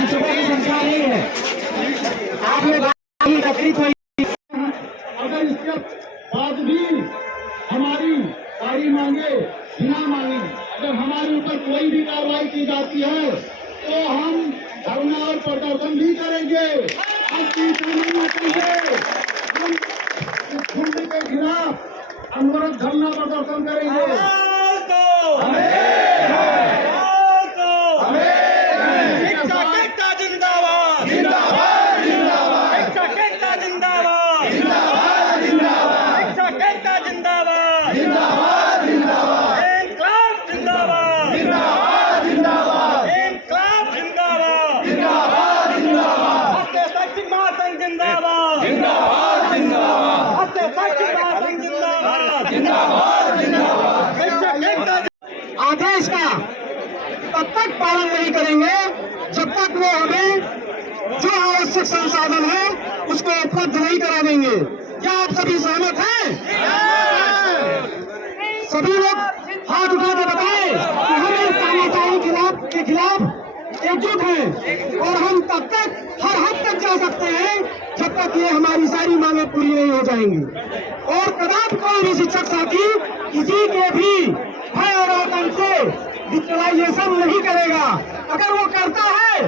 शिक्षकों की संख्या नहीं है। आप लोग एकत्रित हुई। अगर इसके बाद भी हमारी सारी मांगे बिना मांगे अगर हमारे ऊपर कोई भी कार्रवाई की जाती है तो हम धरना और प्रदर्शन भी करेंगे। हम पीछे नहीं हटेंगे। हम इस झुंड के खिलाफ अनवरत धरना प्रदर्शन करेंगे। आदेश का तब तक पालन नहीं करेंगे जब तक वो हमें जो आवश्यक संसाधन है उसको उपलब्ध नहीं करा देंगे। क्या आप सभी सहमत हैं? सभी लोग हाथ उठा के बताएं कि हम इस तानाशाही के खिलाफ एकजुट हैं और हम तब तक हर हद तक जा सकते हैं जब तक ये हमारी सारी मांगे पूरी नहीं हो जाएंगी। और कदापि कोई भी शिक्षक साथी किसी के भी भय और आतंक से डिजिटलाइजेशन नहीं करेगा। अगर वो करता है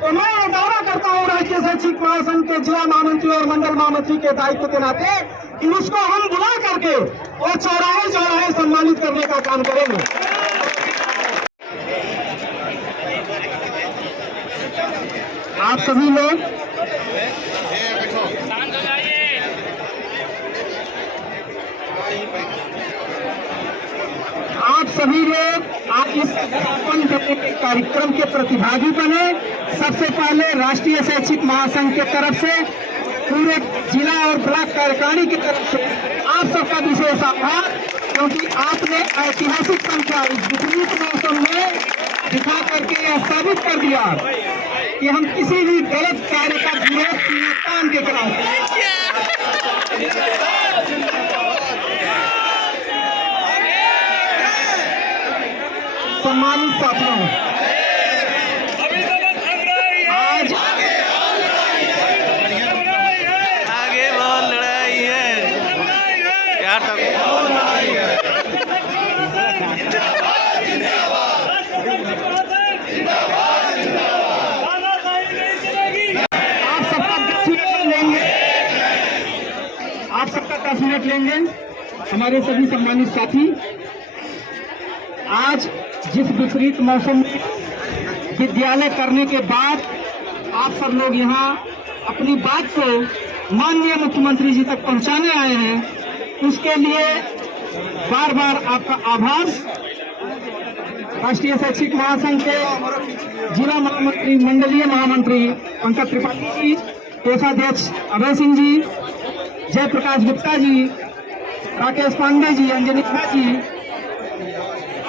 तो मैं ये दावा करता हूँ राष्ट्रीय शैक्षिक महासंघ के जिला महामंत्री और मंडल महामंत्री के दायित्व के नाते कि उसको हम बुला करके और चौराहे चौराहे सम्मानित करने का काम करेंगे। आप सभी लोग आज इस कार्यक्रम के प्रतिभागी बने। सबसे पहले राष्ट्रीय शैक्षिक महासंघ के तरफ से, पूरे जिला और ब्लॉक कार्यकारिणी की तरफ से आप सबका विशेष आभार, क्योंकि आपने ऐतिहासिक संख्या इस विपरीत मौसम में दिखा करके यह साबित कर दिया कि हम किसी भी गलत कार्य का विरोध काम के खिलाफ। सम्मानित साथियों, आज आगे बहुत लड़ाई है यार। आप सबका 10 मिनट लेंगे हमारे सभी सम्मानित साथी। आज जिस विपरीत मौसम में विद्यालय करने के बाद आप सब लोग यहाँ अपनी बात को माननीय मुख्यमंत्री जी तक पहुँचाने आए हैं, उसके लिए बार बार आपका आभार। राष्ट्रीय शैक्षिक महासंघ के जिला महामंत्री, मंडलीय महामंत्री पंकज त्रिपाठी जी, कोषाध्यक्ष अभय सिंह जी, जयप्रकाश गुप्ता जी, राकेश पांडे जी, अंजनी जी,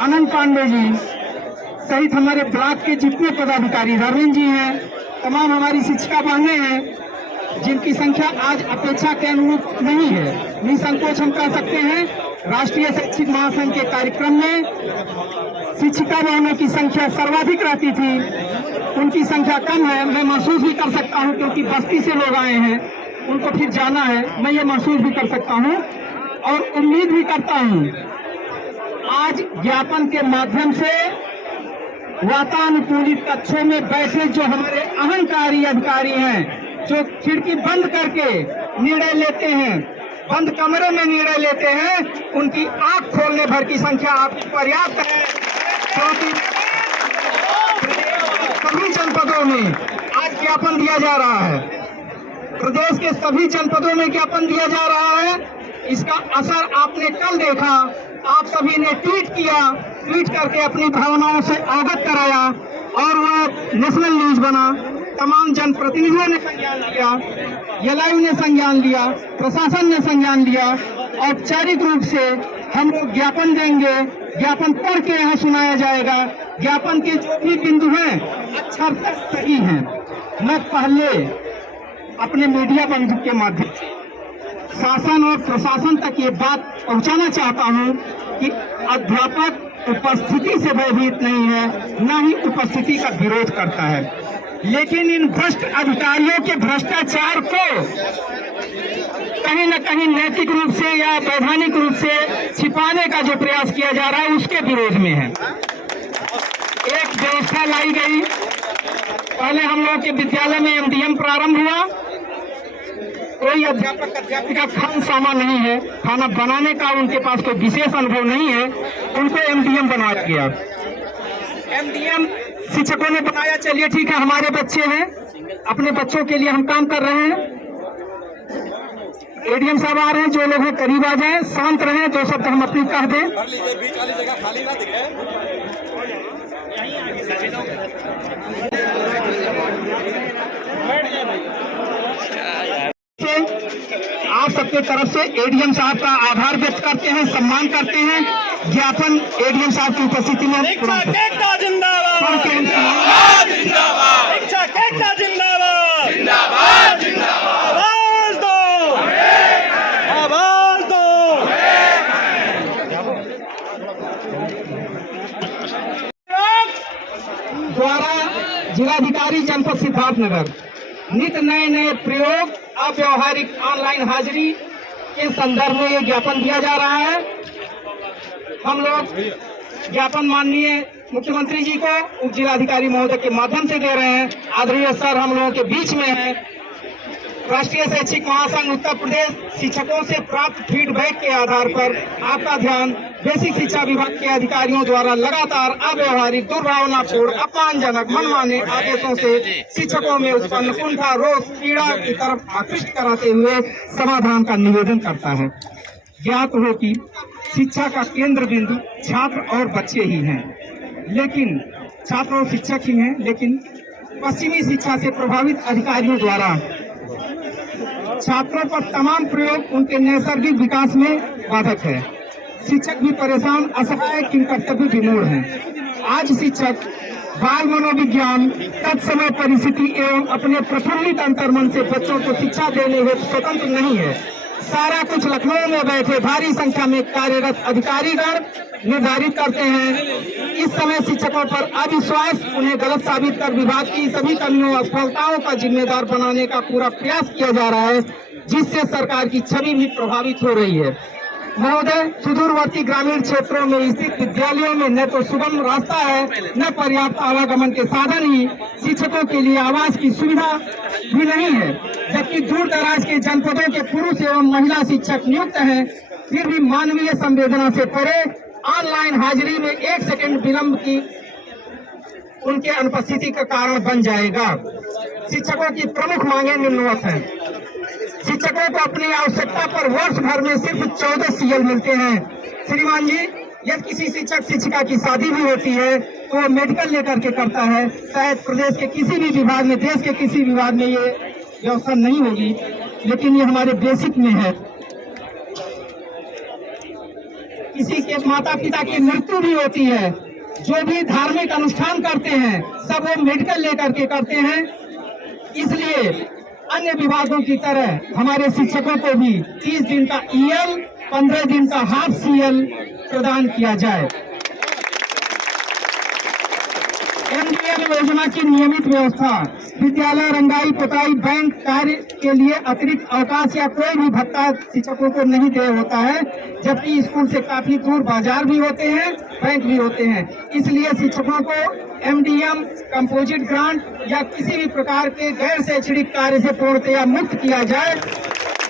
आनंद पांडे जी सहित हमारे ब्लॉक के जितने पदाधिकारी, रविंद्र जी हैं, तमाम हमारी शिक्षिका बहनें हैं जिनकी संख्या आज अपेक्षा के अनुरूप नहीं है। निसंकोच हम कह सकते हैं राष्ट्रीय शैक्षिक महासंघ के कार्यक्रम में शिक्षिका बहनों की संख्या सर्वाधिक रहती थी, उनकी संख्या कम है। मैं महसूस भी कर सकता हूं क्योंकि बस्ती से लोग आए हैं, उनको फिर जाना है, मैं ये महसूस भी कर सकता हूं और उम्मीद भी करता हूं आज ज्ञापन के माध्यम से वातानुकूलित कक्षों में बैठे जो हमारे अहंकारी अधिकारी हैं, जो खिड़की बंद करके निर्णय लेते हैं, बंद कमरे में निर्णय लेते हैं, उनकी आंख खोलने भर की संख्या आपकी पर्याप्त है। क्योंकि सभी जनपदों में आज ज्ञापन दिया जा रहा है, प्रदेश के सभी जनपदों में ज्ञापन दिया जा रहा है। इसका असर आपने कल देखा, आप सभी ने ट्वीट किया, ट्वीट करके अपनी भावनाओं से अवगत कराया और वह नेशनल न्यूज बना। तमाम जनप्रतिनिधियों ने संज्ञान लिया, एलआईयू ने संज्ञान लिया, प्रशासन ने संज्ञान लिया। औपचारिक रूप से हम लोग ज्ञापन देंगे, ज्ञापन पढ़ के यहाँ सुनाया जाएगा। ज्ञापन के जो भी बिंदु हैं अक्षर तक सही हैं। मैं पहले अपने मीडिया बंधु के माध्यम से शासन और प्रशासन तक ये बात पहुंचाना चाहता हूं कि अध्यापक उपस्थिति से भयभीत नहीं है, न ही उपस्थिति का विरोध करता है। लेकिन इन भ्रष्ट अधिकारियों के भ्रष्टाचार को कहीं न कहीं नैतिक रूप से या वैधानिक रूप से छिपाने का जो प्रयास किया जा रहा है उसके विरोध में है। एक व्यवस्था लाई गई, पहले हम लोग के विद्यालय में एमडीएम प्रारंभ हुआ। कोई अध्यापक अध्यापिका खानसामा नहीं है, खाना बनाने का उनके पास कोई विशेष अनुभव नहीं है, उनको एमडीएम बनाया गया। एमडीएम शिक्षकों ने बनाया, चलिए ठीक है, हमारे बच्चे हैं, अपने बच्चों के लिए हम काम कर रहे हैं। एडीएम साहब आ रहे हैं, जो लोग हैं करीब आ जाएं, शांत रहें, दो शब्द हम अपनी कह दें। आप सबके तरफ से एडीएम साहब का आभार व्यक्त करते हैं, सम्मान करते हैं। ज्ञापन एडीएम साहब की उपस्थिति में द्वारा जिलाधिकारी जनपद सिद्धार्थनगर नित नए नए प्रयोग अव्यवहारिक ऑनलाइन हाजिरी के संदर्भ में ये ज्ञापन दिया जा रहा है। हम लोग ज्ञापन माननीय मुख्यमंत्री जी को उप जिलाधिकारी महोदय के माध्यम से दे रहे हैं। आदरणीय सर हम लोगों के बीच में है। राष्ट्रीय शैक्षिक महासंघ उत्तर प्रदेश शिक्षकों से प्राप्त फीडबैक के आधार पर आपका ध्यान बेसिक शिक्षा विभाग के अधिकारियों द्वारा लगातार अव्यवहारिक, दुर्भावनापूर्ण, अपमानजनक, मनमाने आदेशों से शिक्षकों में उत्पन्न कुंठा, रोष, पीड़ा की तरफ आकृष्ट कराते हुए समाधान का निवेदन करता है। ज्ञात हो कि शिक्षा का केंद्र बिंदु छात्र और बच्चे ही हैं, लेकिन छात्र और शिक्षक ही हैं, लेकिन पश्चिमी शिक्षा से प्रभावित अधिकारियों द्वारा छात्रों पर तमाम प्रयोग उनके नैसर्गिक विकास में बाधक है। शिक्षक भी परेशान, असहाय, किन कर्तव्य विमूढ़ हैं। आज शिक्षक बाल मनोविज्ञान, तत्समय परिस्थिति एवं अपने प्रफुल्लित अंतर्मन से बच्चों को शिक्षा देने हेतु स्वतंत्र नहीं है। सारा कुछ लखनऊ में बैठे भारी संख्या में कार्यरत अधिकारीगण निर्धारित करते हैं। इस समय शिक्षकों पर अविश्वास, उन्हें गलत साबित कर विभाग की सभी कमियों और असफलताओं का जिम्मेदार बनाने का पूरा प्रयास किया जा रहा है, जिससे सरकार की छवि भी प्रभावित हो रही है। महोदय, सुदूरवर्ती ग्रामीण क्षेत्रों में स्थित विद्यालयों में न तो सुगम रास्ता है, न पर्याप्त आवागमन के साधन ही, शिक्षकों के लिए आवास की सुविधा भी नहीं है। जबकि दूर दराज के जनपदों के पुरुष एवं महिला शिक्षक नियुक्त हैं, फिर भी मानवीय संवेदना से परे ऑनलाइन हाजिरी में 1 सेकंड विलंब की उनके अनुपस्थिति का कारण बन जाएगा। शिक्षकों की प्रमुख मांगे निम्नवत हैं। शिक्षकों को अपनी आवश्यकता पर वर्ष भर में सिर्फ 14 CL मिलते हैं। श्रीमान जी, यदि किसी शिक्षक शिक्षिका की शादी भी होती है तो वो मेडिकल लेकर के करता है। शायद प्रदेश के किसी भी विभाग में, देश के किसी विभाग में ये व्यवस्था नहीं होगी, लेकिन ये हमारे बेसिक में है। किसी के माता पिता की मृत्यु भी होती है, जो भी धार्मिक अनुष्ठान करते हैं सब वो मेडिकल लेकर के करते हैं। इसलिए अन्य विभागों की तरह हमारे शिक्षकों को भी 30 दिन का EL, 15 दिन का हाफ CL प्रदान किया जाए। MDM योजना की नियमित व्यवस्था, विद्यालय रंगाई पोताई बैंक कार्य के लिए अतिरिक्त अवकाश या कोई भी भत्ता शिक्षकों को नहीं देय होता है, जबकि स्कूल से काफी दूर बाजार भी होते हैं, बैंक भी होते हैं। इसलिए शिक्षकों को MDM, कंपोजिट ग्रांट या किसी भी प्रकार के गैर शैक्षणिक कार्य से पूर्णतया मुक्त किया जाए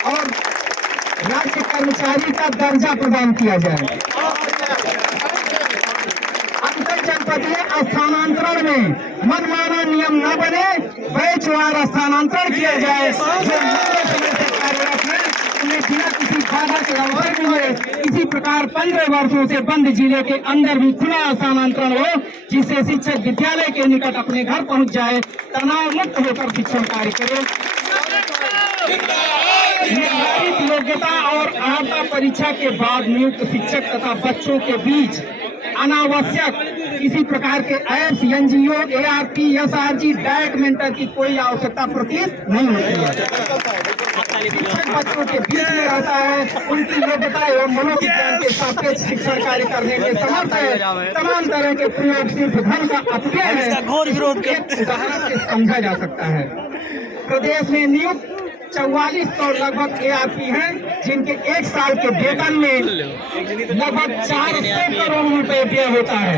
और राज्य कर्मचारी का दर्जा प्रदान किया जाए। अंतर जनपदीय स्थानांतरण में मनमाना नियम न बने, बैचवार स्थानांतरण किया जाए। जो लंबे समय से कार्यरत है उन्हें बिना किसी बाधा के अवसर मिले। इसी प्रकार 15 वर्षों से बंद जिले के अंदर भी खुला स्थानांतरण हो, जिससे शिक्षक विद्यालय के निकट अपने घर पहुंच जाए, तनाव मुक्त होकर शिक्षण कार्य करे। निर्धारित योग्यता और अर्हता परीक्षा के बाद नियुक्त शिक्षक तथा बच्चों के बीच अनावश्यक किसी प्रकार के apps, NGO, ARP, SRG, diet mentor की कोई आवश्यकता प्रतीत नहीं होती है। शिक्षक बच्चों के बीच में रहता है, उनकी योग्यता एवं मनोविज्ञान के सापेक्ष शिक्षण कार्य करने में समर्थ है। तमाम तरह के प्रयोग सिर्फ धन का अपव्यय है, एक उदाहरण से समझा जा सकता है। प्रदेश में नियुक्त 4400 लगभग एआरपी हैं, जिनके एक साल के वेतन में लगभग 400 करोड़ रुपए व्यय होता है।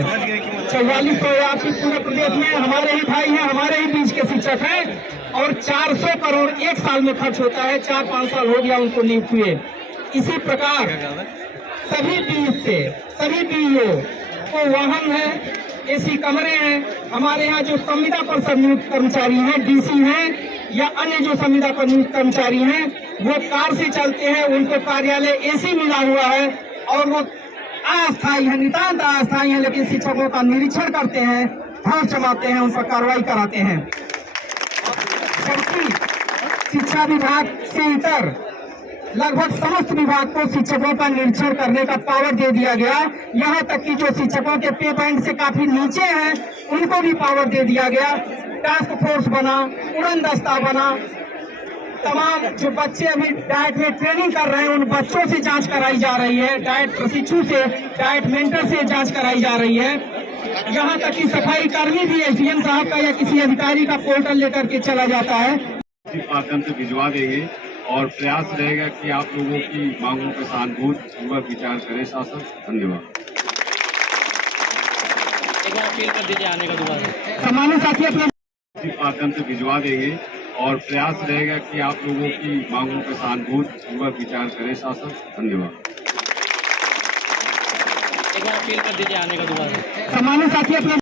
4400 एआरपी पूरे प्रदेश में हमारे ही भाई हैं, हमारे ही बीच के शिक्षक हैं, और 400 करोड़ एक साल में खर्च होता है। 4-5 साल हो गया उनको नियुक्त हुए। इसी प्रकार सभी बीच से सभी पीईओ को वाहन है, एसी कमरे हैं। हमारे यहाँ जो संविदा परिषद नियुक्त कर्मचारी हैं, डीसी हैं या अन्य जो संविदा पर नियुक्त कर्मचारी हैं, वो कार से चलते हैं, उनको कार्यालय एसी मिला हुआ है और वो अस्थायी है, नितांत अस्थायी है, लेकिन शिक्षकों का निरीक्षण करते हैं, भाव जमाते हैं, उन पर कार्रवाई कराते हैं। जबकि शिक्षा विभाग से इतर लगभग समस्त विभाग को शिक्षकों का निरीक्षण करने का पावर दे दिया गया। यहाँ तक कि जो शिक्षकों के पे बैंड से काफी नीचे हैं, उनको भी पावर दे दिया गया। टास्क फोर्स बना, उड़न दस्ता बना, तमाम जो बच्चे अभी डाइट में ट्रेनिंग कर रहे हैं, उन बच्चों से जांच कराई जा रही है। डाइट प्रशिक्षु से, डाइट मेंटर से जांच कराई जा रही है। यहाँ तक कि सफाई कर्मी भी एसडीएम साहब का या किसी अधिकारी का पोर्टल लेकर के चला जाता है। माध्यम से भिजवा देंगे और प्रयास रहेगा कि आप लोगों की मांगों के सानुभूतिपूर्वक विचार करें शासन। धन्यवाद। एक बार अपील कर दीजिए आने का दोबारा। सामान्य साथी अपने माध्यम से भिजवा देंगे और प्रयास रहेगा कि आप लोगों की मांगों के सानुभूतिपूर्वक विचार करें शासन। धन्यवाद। एक बार अपील कर दीजिए आने का दोबारा। सामान्य साथी अपने